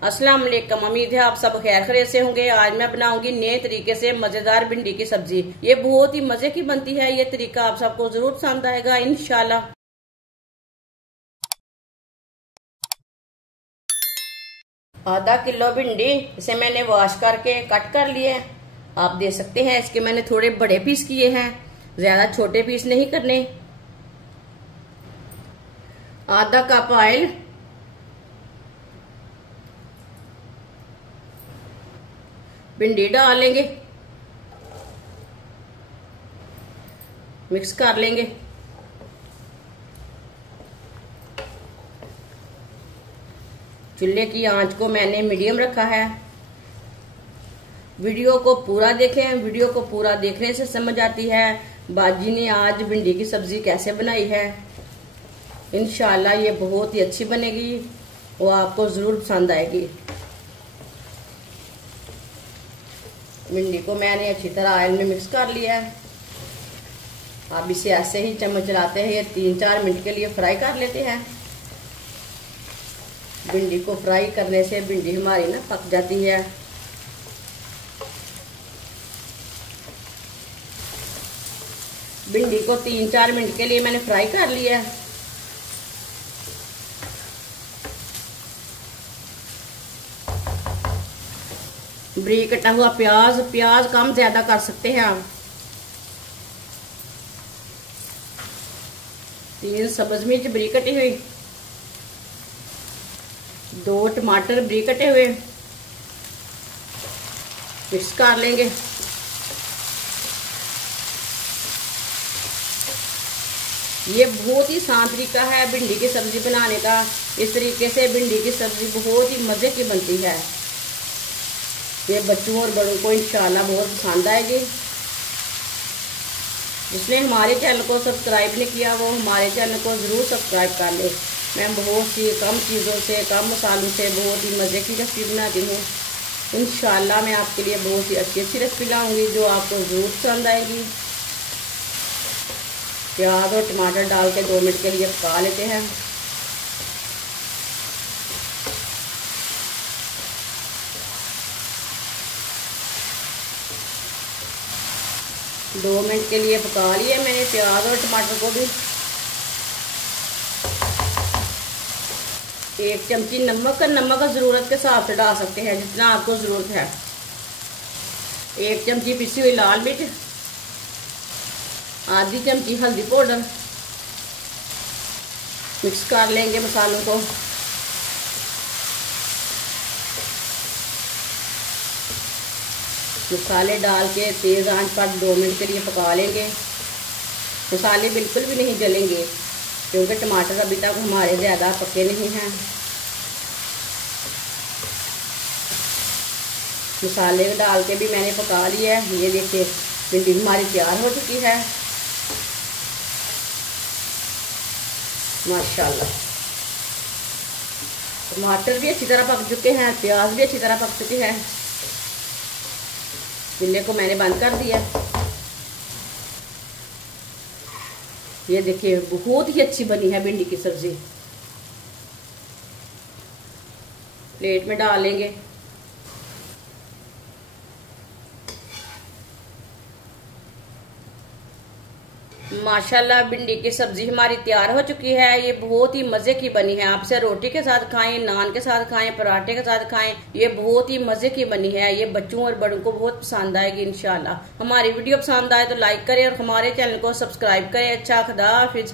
अस्सलाम वालेकुम। उम्मीद है आप सब खैर खैरियत से होंगे। आज मैं बनाऊंगी नए तरीके से मजेदार भिंडी की सब्जी। ये बहुत ही मजे की बनती है। ये तरीका आप सबको जरूर पसंद आएगा इंशाल्लाह। आधा किलो भिंडी इसे मैंने वॉश करके कट कर लिए। आप देख सकते हैं इसके मैंने थोड़े बड़े पीस किए हैं, ज्यादा छोटे पीस नहीं करने। आधा कप ऑयल, भिंडी डालेंगे, मिक्स कर लेंगे। चूल्हे की आंच को मैंने मीडियम रखा है। वीडियो को पूरा देखें, वीडियो को पूरा देखने से समझ आती है बाजी ने आज भिंडी की सब्जी कैसे बनाई है। इंशाल्लाह ये बहुत ही अच्छी बनेगी, वो आपको जरूर पसंद आएगी। भिंडी को मैंने अच्छी तरह ऑयल में मिक्स कर लिया है। आप इसे ऐसे ही चम्मच चलाते हैं 3-4 मिनट के लिए फ्राई कर लेते हैं। भिंडी को फ्राई करने से भिंडी हमारी ना पक जाती है। भिंडी को 3-4 मिनट के लिए मैंने फ्राई कर लिया है। बारीक कटा हुआ प्याज, प्याज कम ज्यादा कर सकते हैं आप। 3 सब्ज मिर्च बारीक कटी हुई, 2 टमाटर बारीक कटे हुए, मिक्स कर लेंगे। ये बहुत ही आसान तरीका है भिंडी की सब्जी बनाने का। इस तरीके से भिंडी की सब्जी बहुत ही मजे की बनती है। ये बच्चों और बड़ों को इंशाल्लाह बहुत पसंद आएगी। जिसने हमारे चैनल को सब्सक्राइब नहीं किया वो हमारे चैनल को ज़रूर सब्सक्राइब कर ले। मैं बहुत सी कम चीज़ों से, कम मसालों से बहुत ही मज़े की रेसिपी बनाती हूँ। इंशाल्लाह मैं आपके लिए बहुत ही अच्छी रेसिपी लाऊंगी जो आपको ज़रूर पसंद आएगी। प्याज और टमाटर डाल के 2 मिनट के लिए पका लेते हैं। दो मिनट के लिए पका लिए मैंने प्याज और टमाटर को भी। 1 चमची नमक ज़रूरत के हिसाब से डाल सकते हैं जितना आपको ज़रूरत है। 1 चमची पिसी हुई लाल मिर्च, आधी चमची हल्दी पाउडर। मिक्स कर लेंगे मसालों को। मसाले डाल के तेज़ आंच पर 2 मिनट के लिए पका लेंगे। मसाले बिल्कुल भी नहीं जलेंगे क्योंकि टमाटर अभी तक हमारे ज़्यादा पके नहीं हैं। मसाले डाल के भी मैंने पका लिया है। ये देखिए भिंडी हमारी तैयार हो चुकी है माशाल्लाह। टमाटर भी अच्छी तरह पक चुके हैं, प्याज भी अच्छी तरह पक चुकी है। चूल्हे को मैंने बंद कर दिया। ये देखिए बहुत ही अच्छी बनी है भिंडी की सब्जी। प्लेट में डालेंगे। माशाल्लाह भिंडी की सब्जी हमारी तैयार हो चुकी है। ये बहुत ही मजे की बनी है। आप इसे रोटी के साथ खाएं, नान के साथ खाएं, पराठे के साथ खाएं। ये बहुत ही मजे की बनी है। ये बच्चों और बड़ों को बहुत पसंद आएगी इंशाल्लाह। हमारी वीडियो पसंद आए तो लाइक करें और हमारे चैनल को सब्सक्राइब करें। अच्छा, खुदा हाफिज।